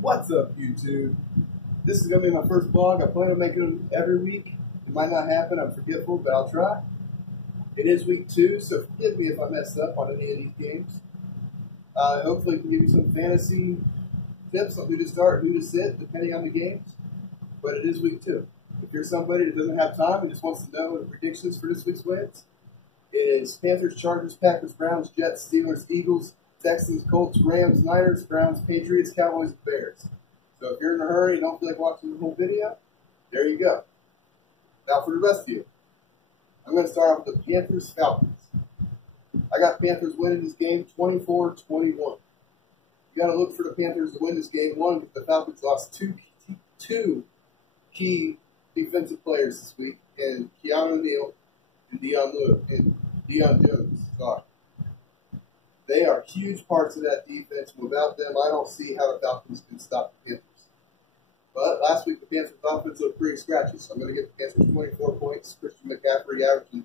What's up, YouTube? This is going to be my first vlog. I plan on making them every week. It might not happen. I'm forgetful, but I'll try. It is week 2, so forgive me if I mess up on any of these games. Hopefully, I can give you some fantasy tips on who to start, who to sit, depending on the games. But it is week 2. If you're somebody that doesn't have time and just wants to know the predictions for this week's wins, it is Panthers, Chargers, Packers, Browns, Jets, Steelers, Eagles, Texans, Colts, Rams, Niners, Browns, Patriots, Cowboys, and Bears. So if you're in a hurry and don't feel like watching the whole video, there you go. Now for the rest of you, I'm going to start off with the Panthers, Falcons. I got Panthers winning this game 24-21. You got to look for the Panthers to win this game. One, because the Falcons lost two key defensive players this week, and Keanu Neal and Deion Jones. Sorry. They are huge parts of that defense. Without them, I don't see how the Falcons can stop the Panthers. But last week, the Panthers offense looked pretty scratchy, so I'm going to give the Panthers 24 points. Christian McCaffrey averaging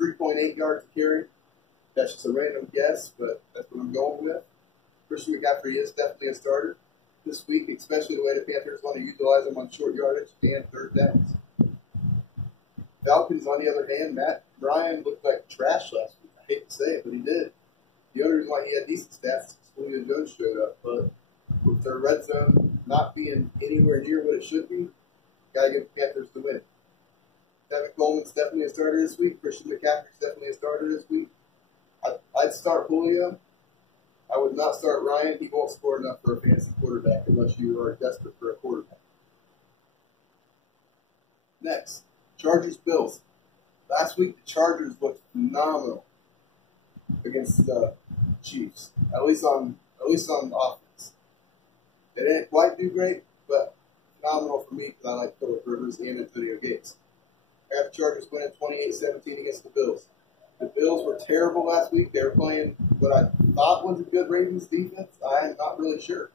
3.8 yards a carry. That's just a random guess, but that's what I'm going with. Christian McCaffrey is definitely a starter this week, especially the way the Panthers want to utilize him on short yardage and third downs. Falcons, on the other hand, Matt Ryan looked like trash last week. I hate to say it, but he did. The only reason why he had decent stats is Julio Jones showed up, but with their red zone not being anywhere near what it should be, got to give the Panthers the win. Tevin Coleman's definitely a starter this week. Christian McCaffrey's definitely a starter this week. I'd start Julio. I would not start Ryan. He won't score enough for a fantasy quarterback unless you are desperate for a quarterback. Next, Chargers-Bills. Last week, the Chargers looked phenomenal against the Chiefs, at least on offense. They didn't quite do great, but phenomenal for me because I like Phillip Rivers and Antonio Gates. I got the Chargers winning 28-17 against the Bills. The Bills were terrible last week. They were playing what I thought was a good Ravens defense. I'm not really sure.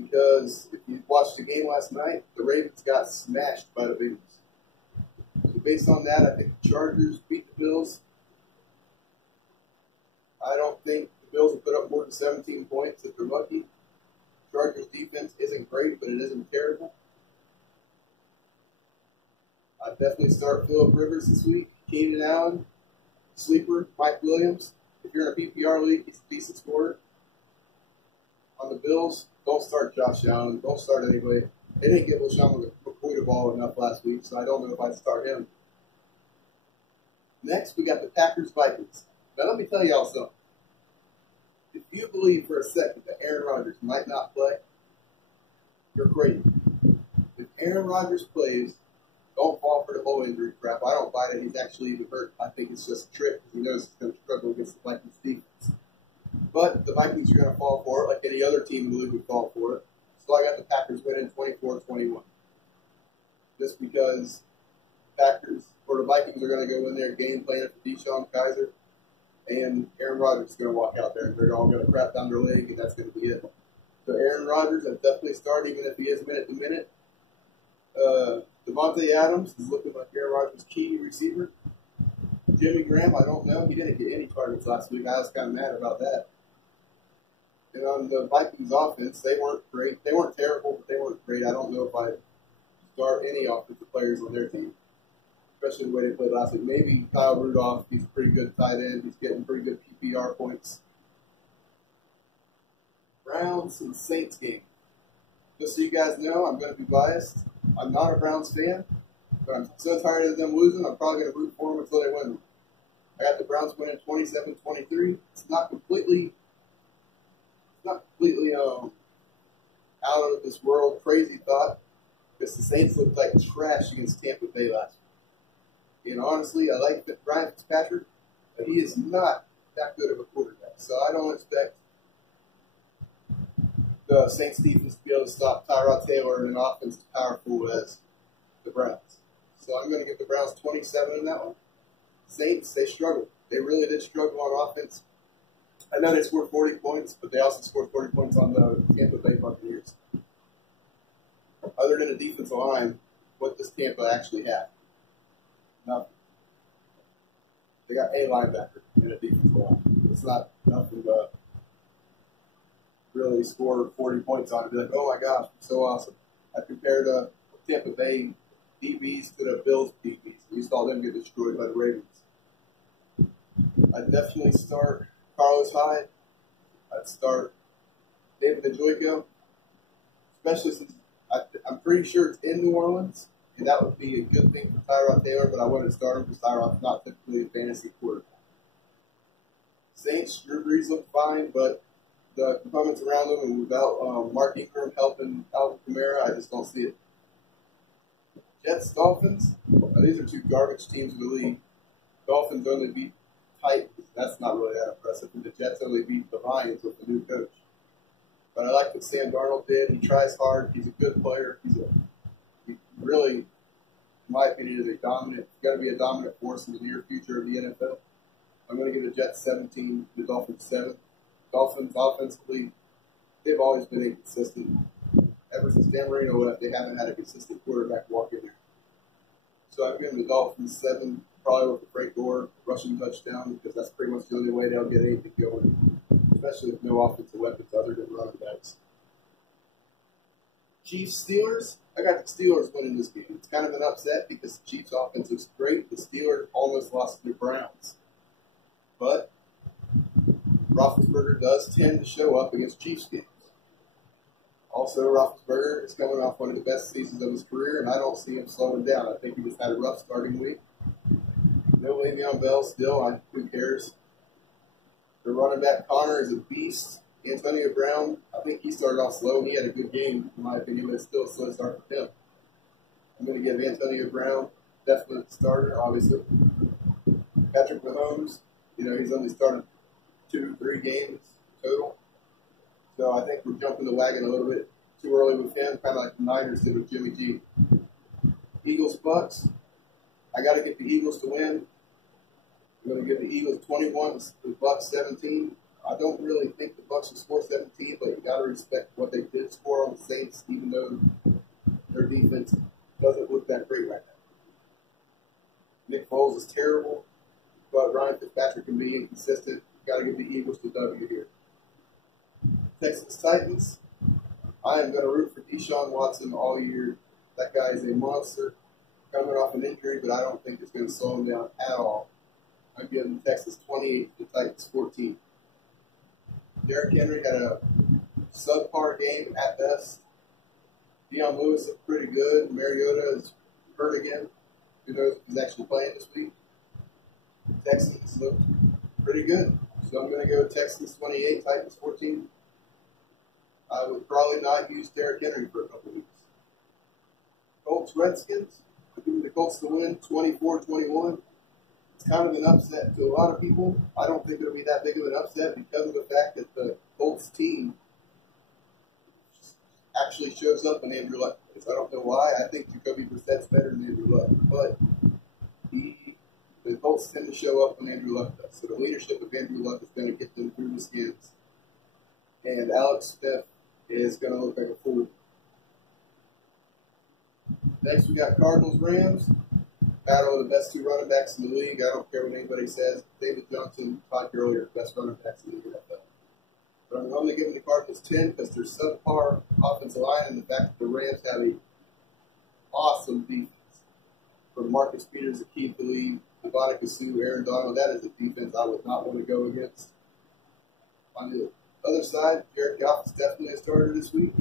Because if you watched the game last night, the Ravens got smashed by the Bengals. So based on that, I think the Chargers beat the Bills. I don't think the Bills will put up more than 17 points if they're lucky. Chargers defense isn't great, but it isn't terrible. I'd definitely start Phillip Rivers this week. Keenan Allen, sleeper, Mike Williams. If you're in a PPR league, he's a decent scorer. On the Bills, don't start Josh Allen. Don't start anyway. They didn't give LaShawn McCoy the ball enough last week, so I don't know if I'd start him. Next, we got the Packers-Vikings. Now, let me tell y'all something. If you believe for a second that Aaron Rodgers might not play, you're crazy. If Aaron Rodgers plays, don't fall for the whole injury crap. I don't buy that he's actually even hurt. I think it's just a trick because he knows he's going to struggle against the Vikings defense. But the Vikings are going to fall for it like any other team in the league would fall for it. So I got the Packers winning 24-21. Just because the Vikings are going to go in there game planning for Deshaun Kaiser, and Aaron Rodgers is going to walk out there and they're all going to crap down their leg, and that's going to be it. So Aaron Rodgers, I'd definitely start, even if he is minute to minute. Devontae Adams is looking like Aaron Rodgers' key receiver. Jimmy Graham, I don't know. He didn't get any targets last week. I was kind of mad about that. And on the Vikings offense, they weren't great. They weren't terrible, but they weren't great. I don't know if I'd start any offensive players on their team, especially the way they played last week. Maybe Kyle Rudolph. He's a pretty good tight end. He's getting pretty good PPR points. Browns and Saints game. Just so you guys know, I'm going to be biased. I'm not a Browns fan, but I'm so tired of them losing, I'm probably going to root for them until they win. I got the Browns winning 27-23. It's not completely out of this world crazy thought, because the Saints looked like trash against Tampa Bay last week. And honestly, I like Ryan Fitzpatrick, but he is not that good of a quarterback. So I don't expect the Saints defense to be able to stop Tyrod Taylor in an offense as powerful as the Browns. So I'm going to give the Browns 27 in that one. Saints, they struggled. They really did struggle on offense. I know they scored 40 points, but they also scored 40 points on the Tampa Bay Buccaneers. Other than the defensive line, what does Tampa actually have? Nothing. They got a linebacker in a defensive line. It's not nothing but really immediately score 40 points on it. Be like, oh my gosh, so awesome. I compared Tampa Bay DBs to the Bills DBs. You saw them get destroyed by the Ravens. I'd definitely start Carlos Hyde. I'd start David Njoku, especially since I'm pretty sure it's in New Orleans, and that would be a good thing for Tyrod Taylor, but I wouldn't start him because Tyrod's not typically a fantasy quarterback. Saints, Drew Brees look fine, but the components around them, and without Mark Ingram helping Alvin Kamara, I just don't see it. Jets, Dolphins, these are two garbage teams in the league. Dolphins only beat Titans. That's not really that impressive. And the Jets only beat the Lions with the new coach. But I like what Sam Darnold did. He tries hard. He's a good player. He really, in my opinion, is going to be a dominant force in the near future of the NFL. I'm going to give the Jets 17, the Dolphins 7. Dolphins offensively, they've always been inconsistent. Ever since Dan Marino left, they haven't had a consistent quarterback walk in there. So I'm giving the Dolphins 7, probably with a Frank Gore rushing touchdown, because that's pretty much the only way they'll get anything going, especially with no offensive weapons other than running backs. Chiefs, Steelers, I got the Steelers winning this game. It's kind of an upset because the Chiefs' offense looks great. The Steelers almost lost to the Browns. But Roethlisberger does tend to show up against Chiefs games. Also, Roethlisberger is coming off one of the best seasons of his career, and I don't see him slowing down. I think he just had a rough starting week. No Le'Veon Bell still. Who cares? The running back Connor is a beast. Antonio Brown, I think he started off slow, and he had a good game, in my opinion, but it's still a slow start for him. I'm going to give Antonio Brown definitely the starter, obviously. Patrick Mahomes, he's only started 2-3 games total. So I think we're jumping the wagon a little bit too early with him, kind of like the Niners did with Jimmy G. Eagles, Bucks. I got to get the Eagles to win. I'm going to give the Eagles 21, the Bucks 17. I don't really think the Bucks will score 17, but you got to respect what they did score on the Saints, even though their defense doesn't look that great right now. Nick Foles is terrible, but Ryan Fitzpatrick can be inconsistent. Got to give the Eagles the W here. Texans, Titans. I am going to root for Deshaun Watson all year. That guy is a monster, coming off an injury, but I don't think it's going to slow him down at all. I'm giving the Texans 28, the Titans 14. Derrick Henry had a subpar game at best. Deion Lewis looked pretty good. Mariota is hurt again. Who knows if he's actually playing this week? The Texans looked pretty good. So I'm going to go Texans 28, Titans 14. I would probably not use Derrick Henry for a couple weeks. Colts, Redskins. I'm giving the Colts to win 24-21. It's kind of an upset to a lot of people. I don't think it'll be that big of an upset because of the fact that the Colts team actually shows up when Andrew Luck plays. I don't know why. I think Jacoby Brissett's better than Andrew Luck, but the Colts tend to show up when Andrew Luck does. So the leadership of Andrew Luck is going to get them through the skins. And Alex Smith is going to look like a fool. Next, we got Cardinals, Rams. Battle of the best two running backs in the league. I don't care what anybody says. David Johnson, Todd Gurley are the best running backs in the NFL. But I'm only giving the Cardinals 10 because they're subpar offensive line and the fact that the Rams have an awesome defense. From Marcus Peters, Akeem Talib, Devontae Sue, Aaron Donald, that is a defense I would not want to go against. On the other side, Jared Goff is definitely a starter this week.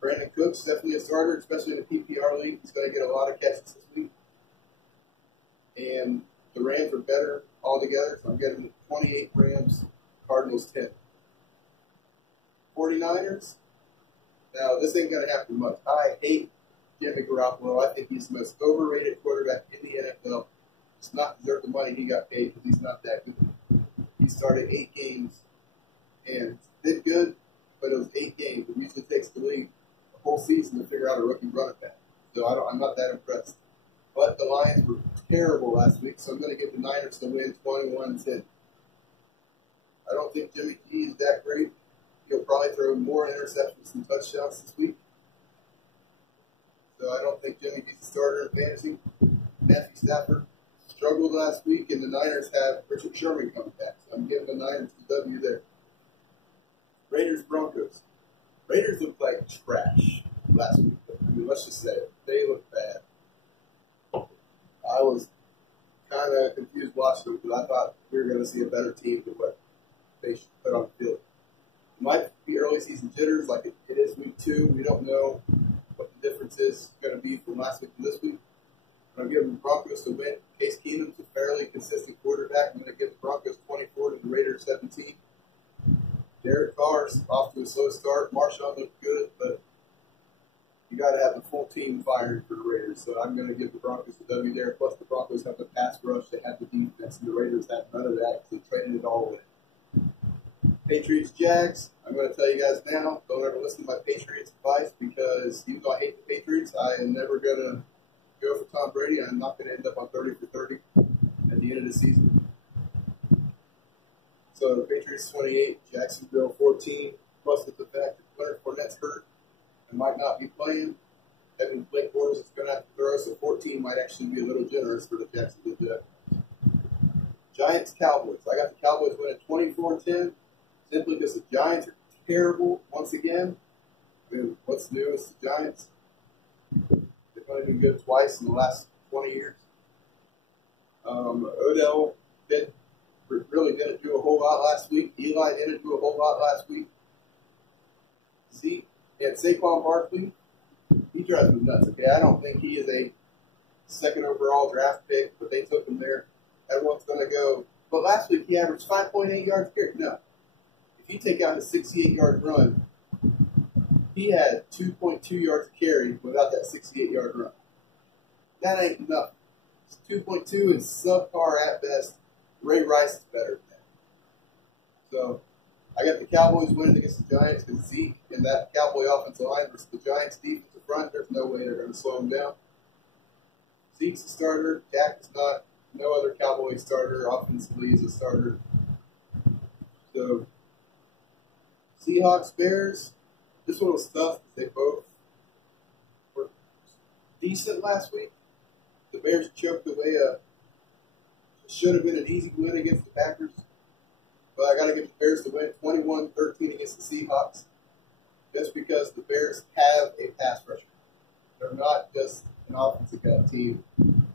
Brandon Cooks definitely a starter, especially in the PPR league. He's going to get a lot of catches this week. And the Rams are better altogether, so I'm getting 28 Rams, Cardinals 10. 49ers. Now, this ain't going to happen much. I hate Jimmy Garoppolo. I think he's the most overrated quarterback in the NFL. Does not deserve the money he got paid because he's not that good. He started 8 games and did good, but it was 8 games. It usually takes the league a whole season to figure out a rookie running back. So I'm not that impressed. But the Lions were terrible last week, so I'm going to give the Niners to win 21-10. I don't think Jimmy G is that great. He'll probably throw more interceptions than touchdowns this week. So I don't think Jimmy G's a starter in fantasy. Matthew Stafford struggled last week, and the Niners have Richard Sherman coming back. So I'm giving the Niners the W there. Raiders Broncos. Raiders looked like trash last week. I mean, let's just say it. They looked bad. I was kind of confused watching them because I thought we were going to see a better team than what they should put on the field. It might be early season jitters, like it is week 2. We don't know what the difference is going to be from last week to this week. I'm going to give the Broncos to win. Case Keenum's a fairly consistent quarterback. I'm going to give the Broncos 24 to the Raiders 17. Derek Carr's off to a slow start. Marshawn looked good, but you got to have the full team firing for the Raiders. So I'm going to give the Broncos a W there. Plus, the Broncos have the pass rush. They have the defense, and the Raiders have none of that because they traded it all away. Patriots Jags. I'm going to tell you guys now, don't ever listen to my Patriots advice because even though I hate the Patriots, I am never going to go for Tom Brady. I'm not going to end up on 30 for 30 at the end of the season. So the Patriots 28, Jacksonville 14. Plus with the fact that Leonard Fournette's hurt and might not be playing, that means Blake Bortles is going to have to throw. So 14 might actually be a little generous for the Jacksonville Jags. Giants Cowboys. I got the Cowboys winning 24-10. Simply because the Giants are terrible once again. I mean, what's new is the Giants. They've only been good twice in the last 20 years. Odell really didn't do a whole lot last week. Eli didn't do a whole lot last week. Zeke and Saquon Barkley, he drives me nuts. Okay, I don't think he is a second overall draft pick, but they took him there. Everyone's going to go. But last week he averaged 5.8 yards a carry. No. If you take out his 68-yard run, he had 2.2 yards a carry without that 68-yard run. That ain't enough. It's 2.2 and subpar at best. Ray Rice is better than that. So I got the Cowboys winning against the Giants because Zeke and that Cowboy offensive line versus the Giants defensive front, there's no way they're going to slow him down. Zeke's a starter. Dak is not. No other Cowboy starter offensively is a starter. So Seahawks, Bears, this one was tough because they both were decent last week. The Bears choked away should have been an easy win against the Packers. But I got to give the Bears the win 21-13 against the Seahawks. Just because the Bears have a pass rusher. They're not just an offensive team.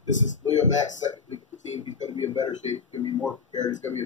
This is Leo Mack's second week of the team. He's going to be in better shape. He's going to be more prepared. He's going to be